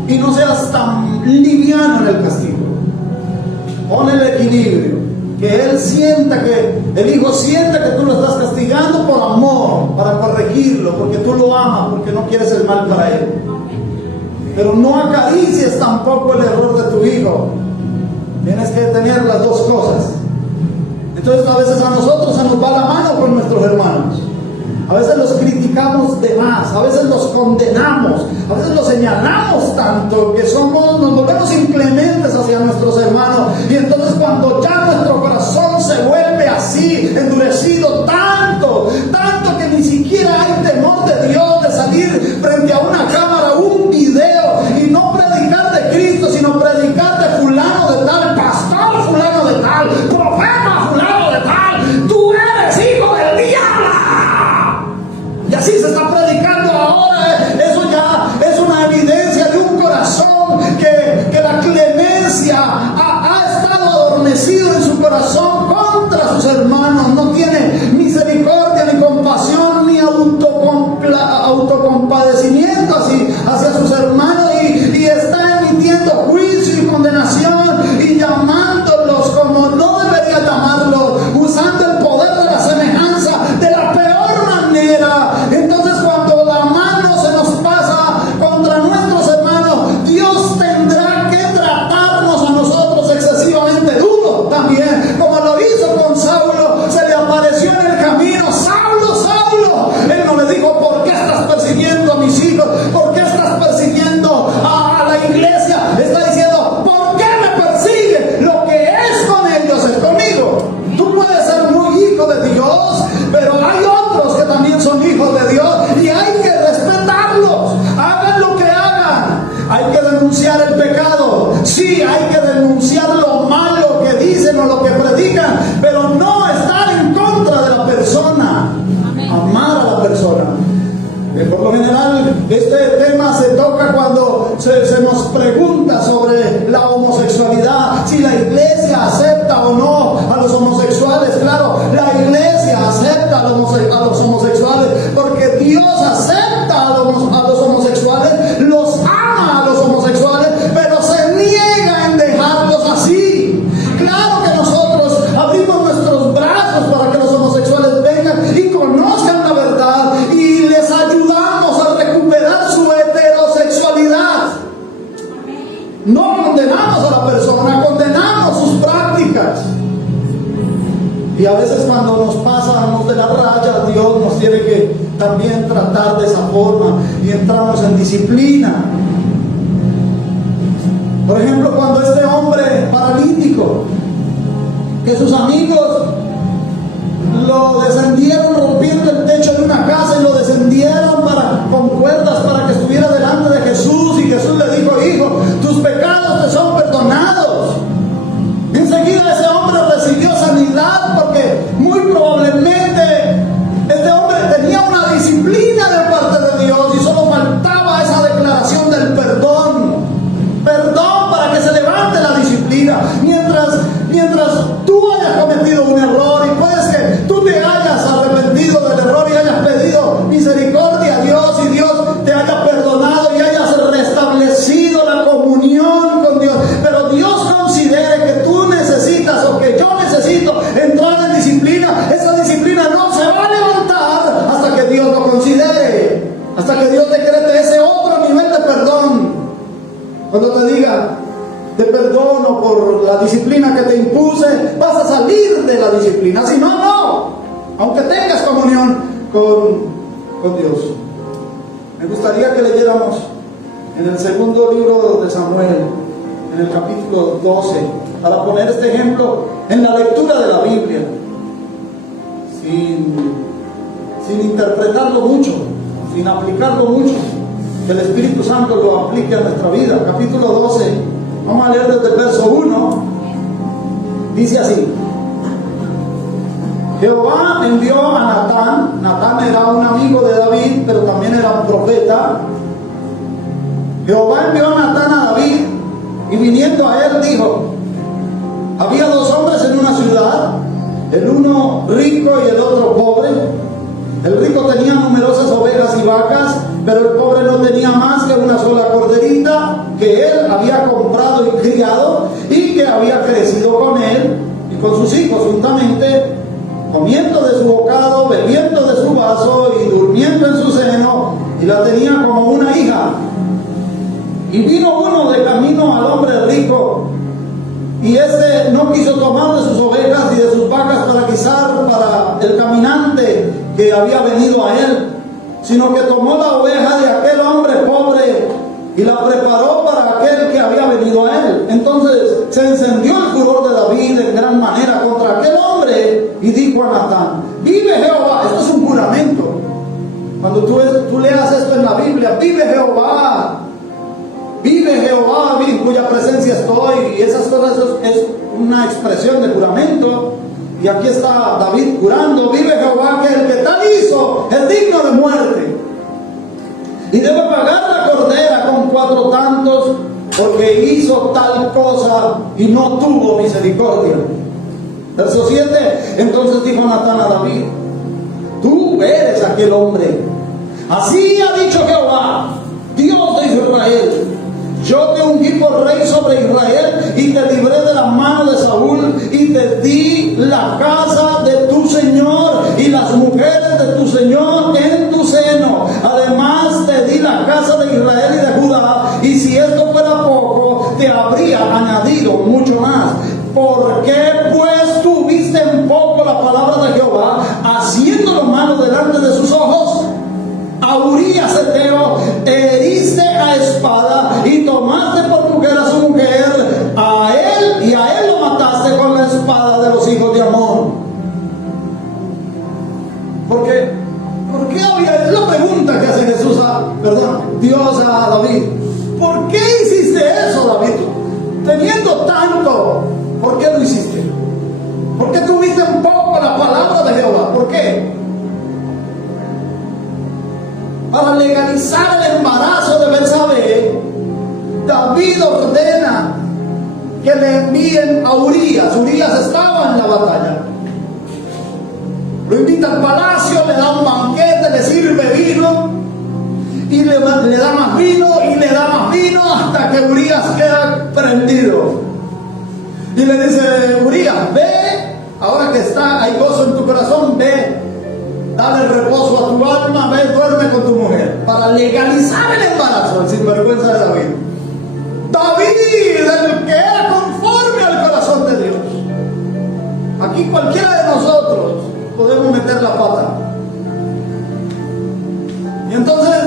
y no seas tan liviano en el castigo. Pon el equilibrio, que él sienta, que el hijo sienta que tú lo estás castigando por amor, para corregirlo, porque tú lo amas, porque no quieres el mal para él. Pero no acaricies tampoco el error de tu hijo. Tienes que tener las dos cosas. Entonces a veces a nosotros se nos va la mano con nuestros hermanos. A veces los criticamos de más, a veces los condenamos, a veces los señalamos tanto que nos volvemos inclementes hacia nuestros hermanos. Y entonces cuando ya nuestro corazón se vuelve así, endurecido tanto que ni siquiera hay temor de Dios de salir frente a una cámara, un video y no predicar de Cristo, sino predicar de fulano de tal, pastor fulano de tal, profeta fulano de tal, tú eres hijo del diablo. Y así se está predicando ahora. Eso ya es una evidencia de un corazón que la clemencia ha estado adormecido en su corazón contra sus hermanos. No tiene misericordia, ni compasión, ni autocompadecimiento hacia sus hermanos y está emitiendo juicio y condenación y llamándolos como no debería llamarlos, usando el poder de la semejanza de la peor manera. Entonces cuando la mano se nos pasa contra nuestros hermanos, Dios tendrá que tratarnos a nosotros excesivamente duro también, como lo hizo con Saulo. Se le apareció en el camino: Saulo, Saulo. Él no le dijo: ¿por qué estás persiguiendo a mis hijos? ¿Por qué estás persiguiendo a la iglesia? Está diciendo: ¿por qué me persigue? Lo que es con ellos es conmigo. Tú puedes ser muy hijo de Dios, pero hay otros que también son hijos de Dios y hay que respetarlos. Hagan lo que hagan. Hay que denunciar el pecado. Sí, hay que denunciar lo malo que dicen o lo que predican, pero no estar en contra de la persona. Amar a la persona. Por lo general, este tema se toca cuando se nos pregunta sobre la homosexualidad, si la iglesia acepta o no a los homosexuales. Claro, la iglesia acepta a los homosexuales porque Dios acepta a los homosexuales, los ama a los homosexuales, pero se niega en dejarlos así. Claro que nosotros abrimos nuestros brazos para que los homosexuales vengan y conozcan la verdad y les ayudamos a recuperar su heterosexualidad. No condenamos a la persona, condenamos sus prácticas. Y a veces cuando nos pasamos de la raya, Dios nos tiene que también tratar de esa forma y entramos en disciplina. Por ejemplo, cuando este hombre paralítico, que sus amigos lo descendieron rompiendo el techo de una casa y lo descendieron con cuerdas para que estuviera delante de Jesús, y Jesús le dijo: hijo, tus pecados te son perdonados. Enseguida ese hombre recibió sanidad, porque muy probablemente este hombre tenía una disciplina de parte de Dios y solo faltaba esa declaración del perdón para que se levante la disciplina. Mientras tú hayas cometido un error, y puedes que tú te hayas arrepentido del error y hayas pedido misericordia a Dios y Dios te haya perdonado y hayas restablecido la comunión con Dios, pero Dios considere que tú necesitas, o que yo necesito, entrar en disciplina, esa disciplina no se va a levantar hasta que Dios lo considere, hasta que Dios decrete ese otro nivel de perdón. Cuando te diga: te perdono por la disciplina que te impuse, vas a salir de la disciplina. Si no, no, aunque tengas comunión con Dios. Me gustaría que leyéramos en el segundo libro de Samuel, en el capítulo 12, para poner este ejemplo en la lectura de la Biblia, sin interpretarlo mucho, sin aplicarlo mucho, que el Espíritu Santo lo aplique a nuestra vida. Capítulo 12, vamos a leer desde el verso 1. Dice así: Jehová envió a Natán. Natán era un amigo de David, pero también era un profeta. Jehová envió a Natán a David, y viniendo a él dijo: había dos hombres en una ciudad, el uno rico y el otro pobre. El rico tenía numerosas ovejas y vacas, pero el pobre no tenía más que una sola corderita que él había comprado y criado, y que había crecido con él y con sus hijos juntamente, comiendo de su bocado, bebiendo de su vaso y durmiendo en su seno, y la tenía como una hija. Y vino uno de camino al hombre rico, y este no quiso tomar de sus ovejas y de sus vacas para guisar para el caminante que había venido a él, sino que tomó la oveja de aquel hombre pobre y la preparó para aquel que había venido a él. Entonces se encendió el furor de David en gran manera contra aquel hombre, y dijo a Natán: vive Jehová. Esto es un juramento. Cuando tú leas esto en la Biblia: vive Jehová, en cuya presencia estoy. Y esas cosas es una expresión de juramento. Y aquí está David jurando: vive Jehová, que el que tal hizo es digno de muerte, y debe pagar la cordera con 4 tantos, porque hizo tal cosa y no tuvo misericordia. Verso 7. Entonces dijo Natán a David: tú eres aquel hombre. Así ha dicho Jehová, Dios de Israel: yo te ungí por rey sobre Israel, y te libré de la mano de Saúl, y te di la casa de tu señor y las mujeres de tu señor en tu seno. Además te di la casa de Israel y de Judá, y si esto fuera poco, te habría añadido mucho más. ¿Por qué pues tuviste en poco la palabra de Jehová, haciendo lo malo delante de sus ojos? A Urías Eteo heriste a espada, y tomaste por mujer a su mujer, a él lo mataste con la espada de los hijos de Amón. ¿Por qué había? Es la pregunta que hace Dios a David: ¿por qué hiciste eso, David? Teniendo tanto, ¿por qué lo hiciste? ¿Por qué tuviste un poco la palabra de Jehová? ¿Por qué? Para legalizar el embarazo de Betsabé, David ordena que le envíen a Urías. Urías estaba en la batalla. Lo invita al palacio, le da un banquete, le sirve vino, y le da más vino, y le da más vino, hasta que Urías queda prendido. Y le dice: Urías, ve, ahora que hay gozo en tu corazón, ve, dale reposo a tu alma, ve, duerme con tu mujer. Para legalizar el embarazo, el sinvergüenza de David. David, el que era conforme al corazón de Dios. Aquí cualquiera de nosotros podemos meter la pata. Y entonces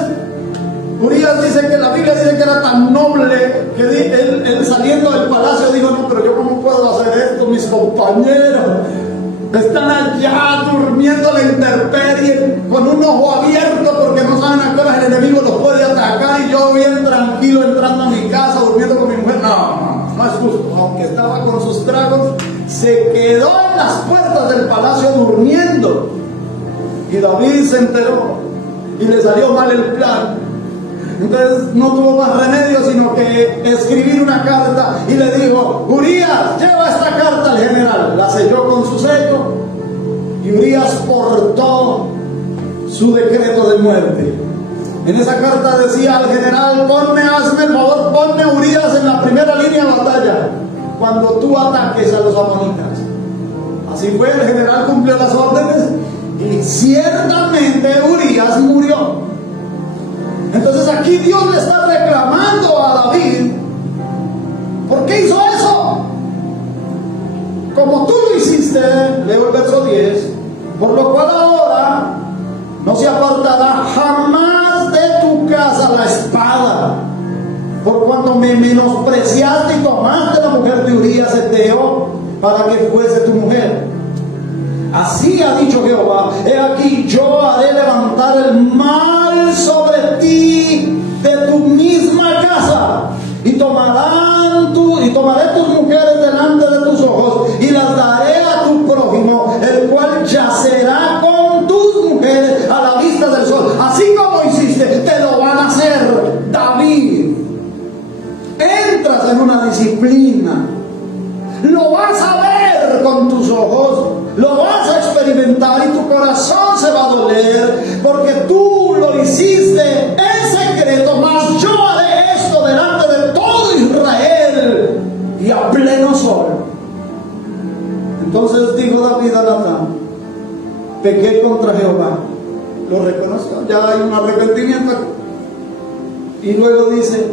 Urías dice que la Biblia dice que era tan noble que él saliendo del palacio dijo: no, pero yo cómo puedo hacer esto, mis compañeros están allá durmiendo a la intemperie, con un ojo abierto, porque no saben a qué horas el enemigo los puede atacar, y yo bien tranquilo entrando a mi casa, durmiendo con mi mujer. No es justo. Aunque estaba con sus tragos, se quedó en las puertas del palacio durmiendo. Y David se enteró, y le salió mal el plan. Entonces no tuvo más remedio sino que escribir una carta, y le dijo: Urías, lleva esta carta al general. La selló con su sello, y Urías portó su decreto de muerte. En esa carta decía al general: hazme el favor, ponme a Urías en la primera línea de batalla cuando tú ataques a los amonitas. Así fue, el general cumplió las órdenes, y ciertamente Urías murió. Entonces aquí Dios le está reclamando a David: ¿por qué hizo eso? Como tú lo hiciste, leo el verso 10, por lo cual ahora no se apartará jamás de tu casa la espada, por cuanto me menospreciaste y tomaste la mujer de Urías Eteo para que fuese tu mujer. Así ha dicho Jehová: he aquí, yo haré levantar el mal sobre ti de y tomaré tus mujeres delante de tus ojos y las daré a tu prójimo, el cual yacerá con tus mujeres a la vista del sol. Así como hiciste, te lo van a hacer. David, entras en una disciplina, lo vas a ver con tus ojos, lo vas a experimentar y tu corazón se va a doler porque tú lo hiciste en secreto, mas yo haré esto delante de todo Israel y a pleno sol. Entonces dijo David a Natán: pequé contra Jehová. Lo reconoció, ya hay un arrepentimiento. Y luego dice,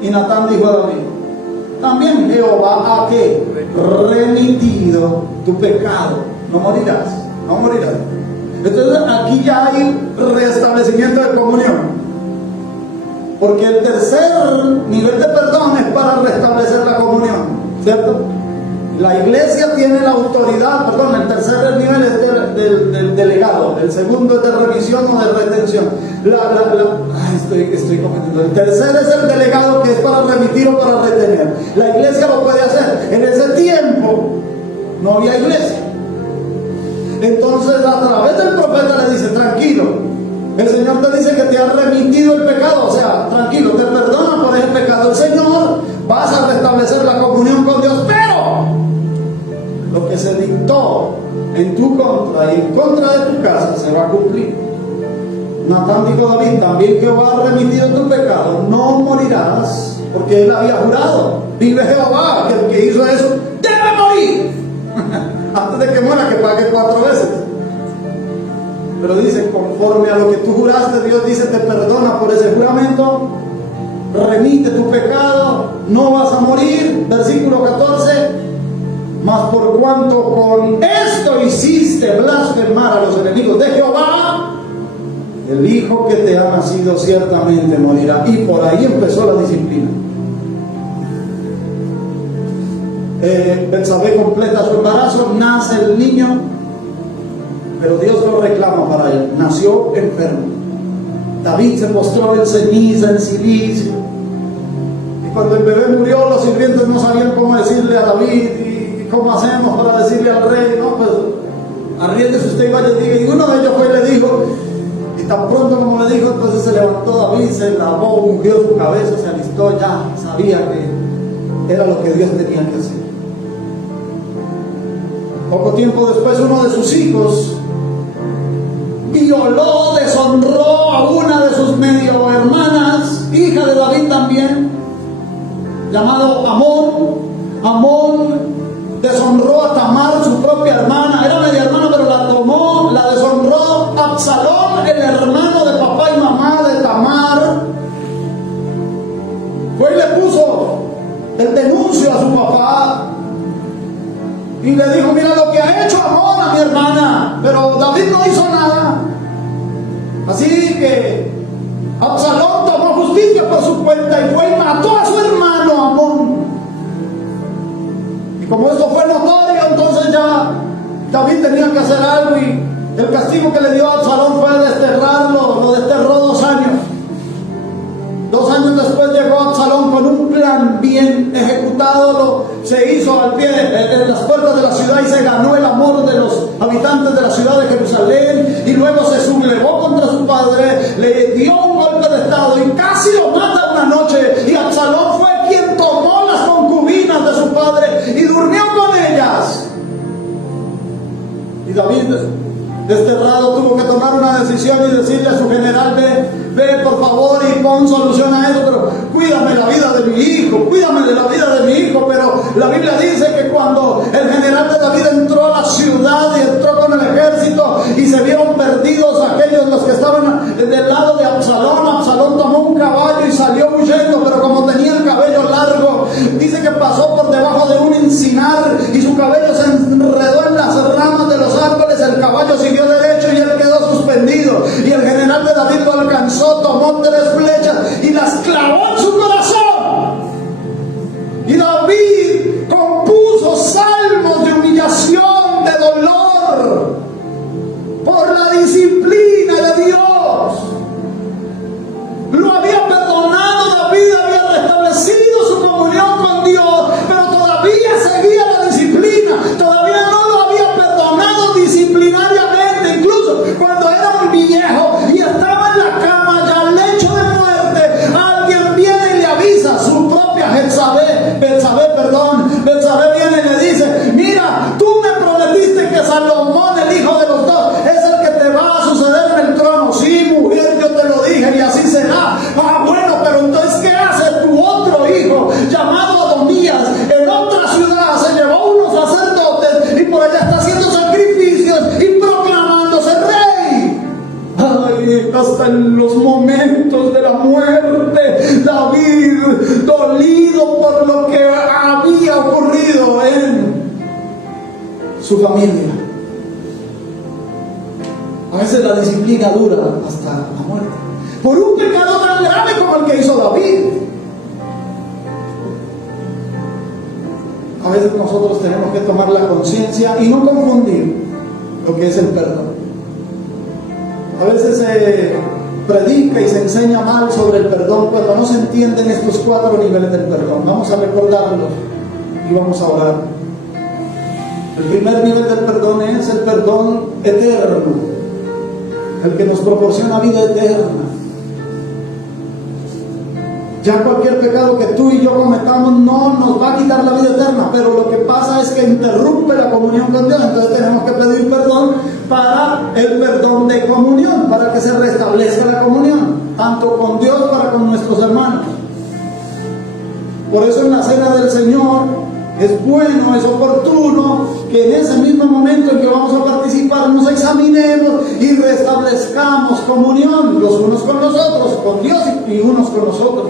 y Natán dijo a David: también Jehová ha que remitido tu pecado, no morirás, no morirás. Entonces aquí ya hay restablecimiento de comunión, porque el tercer nivel de perdón es para restablecer la comunión, ¿cierto? La iglesia tiene la autoridad, el tercer nivel es del delegado, el segundo es de remisión o de retención. Estoy cometiendo. El tercer es el delegado, que es para remitir o para retener. La iglesia lo puede hacer. En ese tiempo no había iglesia. Entonces a través del profeta le dice: tranquilo, el Señor te dice que te ha remitido el pecado, o sea, tranquilo, te perdona por ese pecado el Señor, vas a restablecer la comunión con Dios, pero lo que se dictó en tu contra y en contra de tu casa se va a cumplir. Natán dijo a David: también Jehová ha remitido tu pecado, no morirás, porque él había jurado: vive Jehová, que el que hizo eso debe morir antes de que muera, que pague 4 veces. Pero dice, conforme a lo que tú juraste, Dios dice, te perdona por ese juramento, remite tu pecado, no vas a morir. Versículo 14: mas por cuanto con esto hiciste blasfemar a los enemigos de Jehová, el hijo que te ha nacido ciertamente morirá. Y por ahí empezó la disciplina. Betsabé completa su embarazo, nace el niño, pero Dios lo reclama para él. Nació enfermo. David se postró en ceniza, en silicio. Y cuando el bebé murió, los sirvientes no sabían cómo decirle a David: ¿cómo hacemos para decirle al rey? No, pues arriéndese usted y vaya y diga. Y uno de ellos fue y le dijo, y tan pronto como le dijo, entonces se levantó David, se lavó, ungió su cabeza, se alistó, ya sabía que era lo que Dios tenía que hacer. Poco tiempo después, uno de sus hijos violó, deshonró a una de sus medio hermanas, hija de David también, llamado Amón. Amón deshonró a Tamar, su propia hermana, era media hermana, pero la deshonró. Absalón, el hermano de papá y mamá de Tamar, fue y le puso el denuncio a su papá y le dijo: mira lo que ha hecho Amón a mi hermana. Pero David no hizo nada. Así que Absalón tomó justicia por su cuenta y fue y mató a su hermano Amón. Y como esto fue notorio, entonces ya David tenía que hacer algo, y el castigo que le dio a Absalón fue desterrarlo. Lo desterró 2 años. 2 años después llegó Absalón con un plan bien ejecutado, se hizo al pie en las puertas de la ciudad y se ganó el amor de los habitantes de la ciudad de Jerusalén, y luego se sublevó contra su padre, le dio un golpe de estado y casi lo mata una noche, y Absalón fue quien tomó las concubinas de su padre y durmió con ellas. Y David, desterrado, tuvo que tomar una decisión y decirle a su general: ve por favor y pon solución a eso, pero cuídame la vida de mi hijo, cuídame de la vida de mi hijo. Pero la Biblia dice que cuando el general de David entró a la ciudad y entró con el ejército y se vieron perdidos aquellos los que estaban del lado de Absalón, Absalón tomó un caballo y salió huyendo, pero como tenía el cabello largo, dice que pasó por debajo de un encinar y su cabello se enredó en las ramas de los árboles. El caballo siguió derecho y él quedó suspendido, y el general de David lo alcanzó, tomó 3 flechas y las clavó en su corazón. Y David compuso salmos de humillación, de dolor, por la disciplina de Dios. en los momentos de la muerte, David, dolido por lo que había ocurrido en su familia. A veces la disciplina dura hasta la muerte, por un pecado tan grave como el que hizo David. A veces nosotros tenemos que tomar la conciencia y no confundir lo que es el perdón. A veces se predica y se enseña mal sobre el perdón cuando no se entienden estos 4 niveles del perdón. Vamos a recordarlos y vamos a orar. El primer nivel del perdón es el perdón eterno, el que nos proporciona vida eterna. Ya cualquier pecado que tú y yo cometamos no nos va a quitar la vida eterna, pero lo que pasa es que interrumpe la comunión con Dios. Entonces tenemos que pedir perdón para el perdón de comunión, para que se restablezca la comunión, tanto con Dios como con nuestros hermanos. Por eso en la cena del Señor es bueno, es oportuno que en ese mismo momento en que vamos a participar nos examinemos y restablezcamos comunión los unos con los otros, con Dios y unos con nosotros.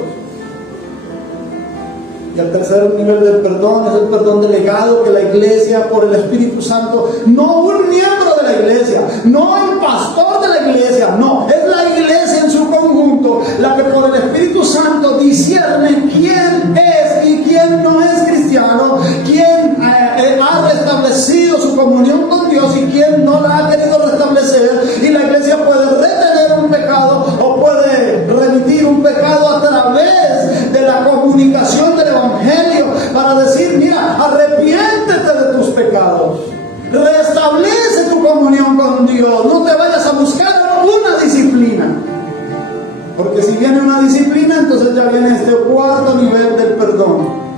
Y el tercer nivel del perdón es el perdón delegado que la iglesia por el Espíritu Santo, no un miembro de la iglesia, no el pastor de la iglesia, no, es la iglesia en su conjunto la que por el Espíritu Santo discierne quién es y quién no es cristiano, quién ha restablecido su comunión con Dios y quién no la ha querido restablecer. Y la iglesia puede retener un pecado o puede remitir un pecado a través de la comunicación del Evangelio para decir: mira, arrepiéntete de tus pecados, restablece tu comunión con Dios, no te vayas a buscar una disciplina, porque si viene una disciplina, entonces ya viene este 4º nivel del perdón.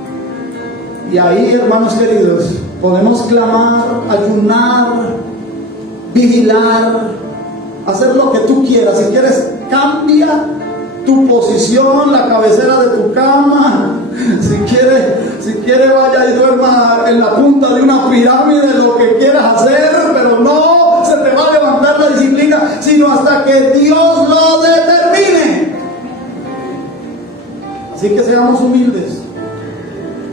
Y ahí, hermanos queridos, podemos clamar, ayunar, vigilar, hacer lo que tú quieras. Si quieres, cambia tu posición, la cabecera de tu cama. Si quiere vaya y duerma en la punta de una pirámide, lo que quieras hacer, pero no se te va a levantar la disciplina, sino hasta que Dios lo determine. Así que seamos humildes.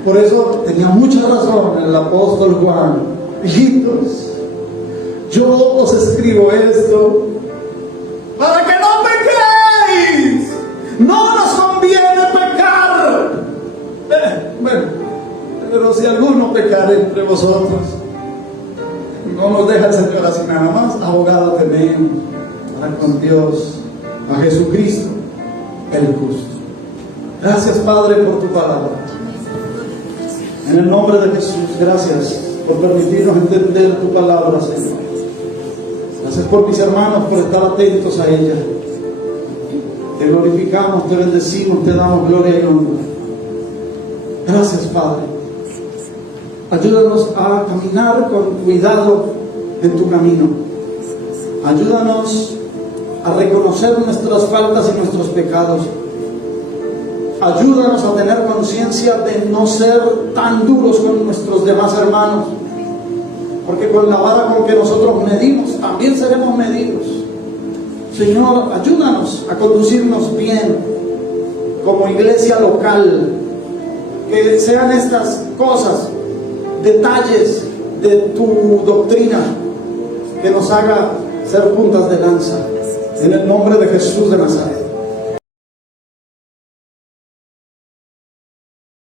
Por eso tenía mucha razón el apóstol Juan: hijitos, yo os escribo esto para que no pequéis. No nos conviene pecar. Bueno, pero si alguno pecare entre vosotros, no nos deja el Señor así nada más. Abogado tenemos para con Dios, a Jesucristo el justo. Gracias, Padre, por tu palabra. En el nombre de Jesús, gracias por permitirnos entender tu palabra, Señor. Gracias por mis hermanos, por estar atentos a ella. Te glorificamos, te bendecimos, te damos gloria y honra. Gracias, Padre. Ayúdanos a caminar con cuidado en tu camino. Ayúdanos a reconocer nuestras faltas y nuestros pecados. Ayúdanos a tener conciencia de no ser tan duros con nuestros demás hermanos, porque con la vara con que nosotros medimos, también seremos medidos. Señor, ayúdanos a conducirnos bien como iglesia local, que sean estas cosas, detalles de tu doctrina, que nos haga ser puntas de lanza. En el nombre de Jesús de Nazaret.